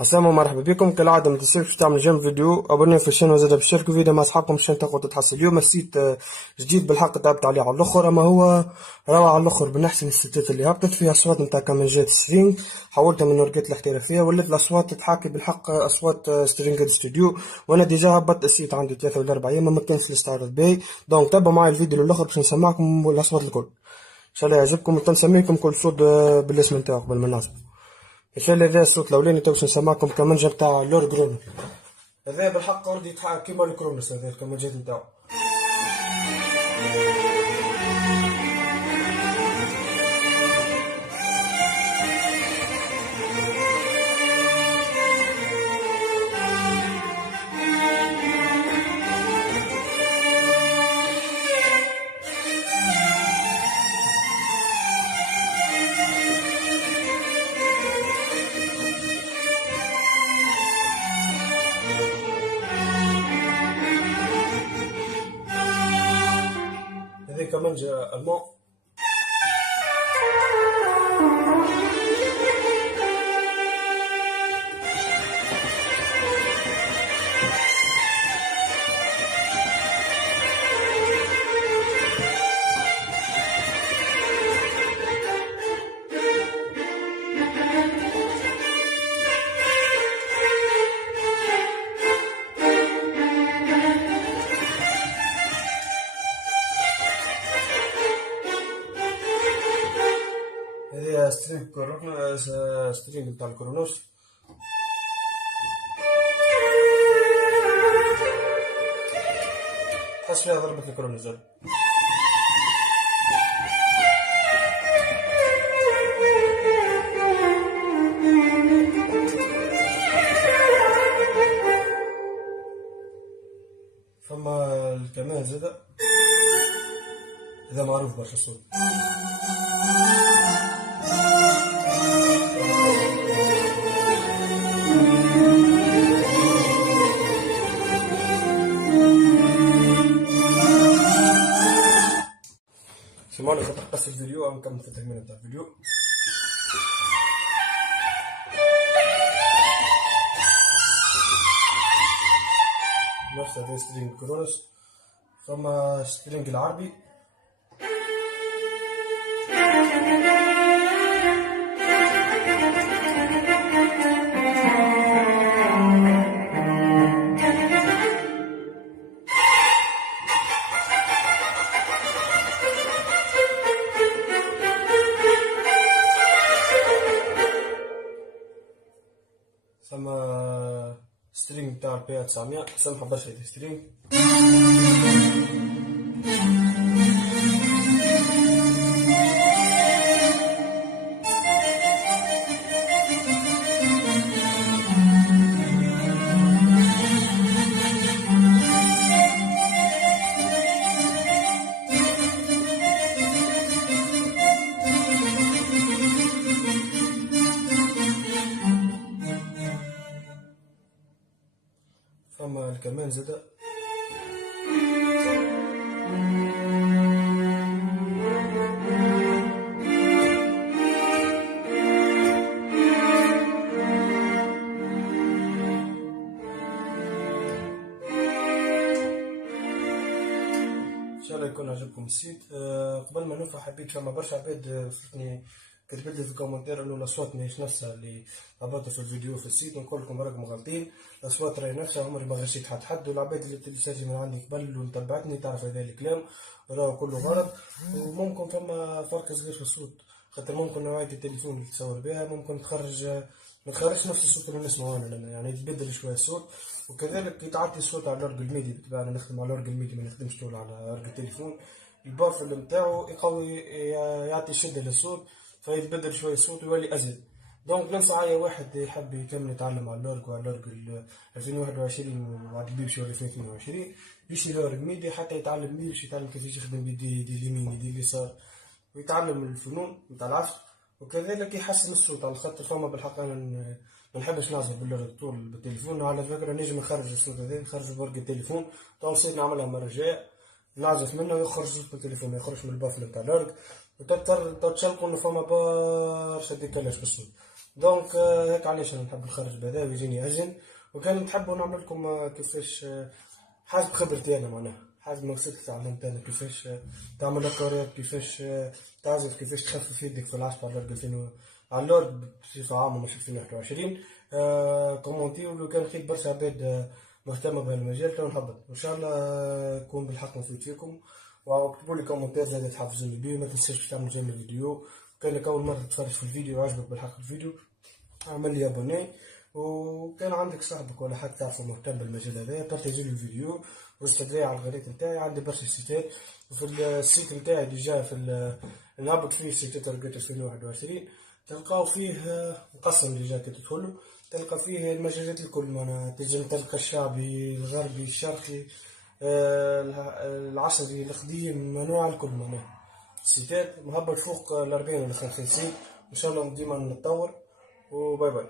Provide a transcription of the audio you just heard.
السلام ومرحبا بكم. كالعادة ما تنسوش تعمل جنب فيديو ابوني في الشانل وزاد بشاركوا فيديو مع اصحابكم عشان تقعدوا تتحسن. اليوم السيت جديد بالحق تعبت عليه على الاخر، اما هو روعة على الاخر. من احسن السيتات اللي هبطت فيها اصوات نتاع كمانجات سترينج، حولتها من ورقات الاحترافية ولات الاصوات تتحاكي بالحق اصوات سترينج ستوديو. وانا ديجا هبطت السيت عندي 3 ولا 4 ايام ما كانش الاستعراض باهي، دونك تابعوا معايا الفيديو للاخر باش نسمعكم الاصوات الكل ان شاء الله يعجبكم. وتنسميكم كل صوت بالاسم نتاعو قبل ما نعزف. مثال هذا الصوت الاولاني تو باش نسمعكم كمانجا نتاع لور جرونر. هذا بالحق ورد يتحقق كيما الكرونس، هذا الكمانجات نتاعو. هذا كمانجا المون. هذه سترينج كورونوس، سترينج نتاع الكرونوس. تحس فيها ضربة الكرونوس زاد. فما الكمان زاد، هذا معروف برشا صوت. سمعنا خاطر قص الفيديو نكمل في التكملة نتاع الفيديو. نفس هذا سترينج كرونوس. فما سترينج العربي. ثم سترينج نتاع البي 900 سمحة برشا هذا سترينج. فما الكمان زاد. ان شاء الله يكون عجبكم السيت. قبل ما نوفى حبيت، فما برشا عباد وصلتني كتبت لي في الكومنتير انه الاصوات ماهيش نفسها اللي هبطوا في الفيديو في السيت، ونقول لكم راكم غالطين. الاصوات راهي نفسها، عمري ما غشيت حد، والعباد اللي تسجل من عندي قبل وتبعتني تعرف هذا الكلام راهو كله غلط. وممكن فما فرق صغير في الصوت، خاطر ممكن نوعية التليفون اللي تصور بها ممكن ما تخرجش نفس الصوت اللي نسمعه انا، يعني يتبدل شويه الصوت. وكذلك يتعطي الصوت على الأورج الميدي، بالطبع انا نخدم على الأورج الميدي ما نخدمش طول على أورج التليفون. البافل نتاعو يقوي، يعطي شدة للصوت فيتبدل شويه الصوت ويولي ازل. دونك ننصح اي واحد يحب يكمل يتعلم على الأورج وعلى الأورج 2021 وعاد بيمشي 2022 يشري الأورج ميدي حتى يتعلم بيه، باش يتعلم كيفاش يخدم بيديه، يدي اليمين يدي اليسار، ويتعلم الفنون نتاع العزف. وكذلك يحسن الصوت، على خاطر فما بالحق انا ما نحبش نعزف طول بالتليفون. على فكره نجم نخرج الصوت هذا، نخرج برق التليفون. تو نسيت نعملها المره الجايه، نعزف منه ويخرج صوت بالتليفون، ما يخرجش من البافل نتاع الأورج. وتضطر تشلقوا انه فما برشا ديكالاج في الصوت. دونك هيك علاش انا نحب نخرج بهذا ويجيني اجن. وكان تحبوا نعمل لكم كيفاش حسب خبرتي انا معناها، حسب ما وصلت تعلمت انا كيفاش تعمل اكواريل، كيفاش تعزف، كيفاش تخفف يدك في العزف على اللورد 2000 على اللورد بصفة عامة مش 2021. كومونتي ولو كان لقيت برشا عباد مهتمة بهالمجال تو نحبط ان شاء الله يكون بالحق نفيد فيكم. واكتبوا لي كومنتات زاد تحفزوني بيه، ما تنساش باش تعمل جيم الفيديو. كانك اول مرة تتفرج في الفيديو وعجبك بالحق الفيديو اعمل لي ابوني، وكان عندك صاحبك ولا حد تعرفه مهتم بالمجال هذا بارتاجي له الفيديو واستدعي على القناة نتاعي. عندي برشا سيتات وفي السيت نتاعي ديجا في نهبط فيه سيتات رقيت 2021 تلقاو فيه مقسم ديجا كي تدخلوا تلقى فيه المجالات الكل، معناها تنجم تلقى الشعبي الغربي الشرقي العصري القديم انواع الكل. معناها السيتات مهبط فوق 40 ولا 50 سيت ان شاء الله ديما نتطور. وباي باي.